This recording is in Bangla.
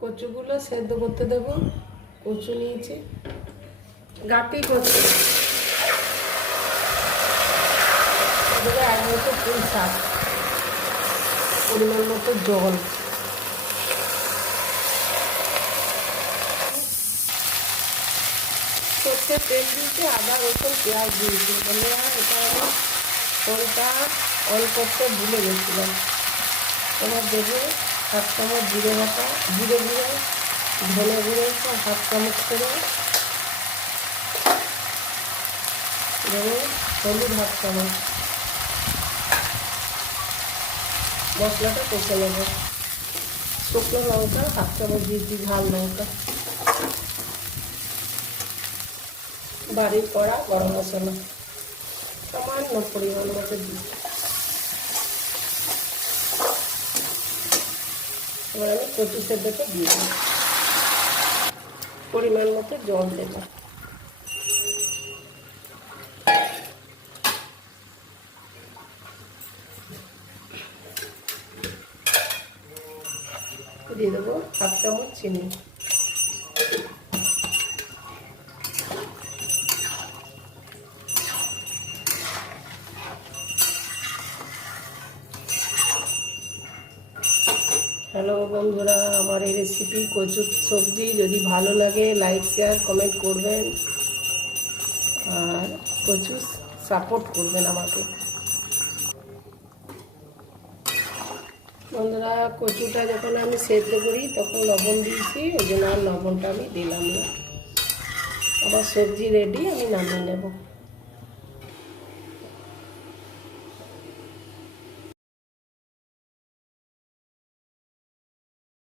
কচুগুলো সেদ্ধ করতে দেব। কচু নিয়েছি। গাপি কচু। এক মতো পুঁই শাক। পরিমাণ মতো জল। সর্ষে তেল দিয়েছি, আদা, রসুন, পেঁয়াজ দিয়েছি। বন্ধুরা, এটা আমি করতে ভুলে গেছিলাম। এবার দেবো হাফ চামচ জিরে বাটা, জিরে গুঁড়ো, ধনে গুঁড়ো, হাফ চামচ করে। দেবো হলুদ হাফ চামচ। মশলাটা কষে নেব। শুকনো লঙ্কা, হাফ চামচ দিয়েছি ঝাল লঙ্কা। বাড়ির করা গরম মশলা। সামান্য পরিমাণ মতো দিই এবার আমি কচু সেদ্ধটা দিয়ে দেব পরিমাণ মতো জল দেব। দিয়ে দেবো হাফ চামচ চিনি। হ্যালো বন্ধুরা, আমার এই রেসিপি কচুর সবজি। যদি ভালো লাগে লাইক শেয়ার কমেন্ট করবেন। আর কচু সাপোর্ট করবেন আমাকে। বন্ধুরা, কচুটা যখন আমি সেদ্ধ করি, তখন লবণ দিয়েছি। ওই জন্য আর লবণটা আমি দিলাম না। আবার সবজি রেডি আমি নামিয়ে নেব।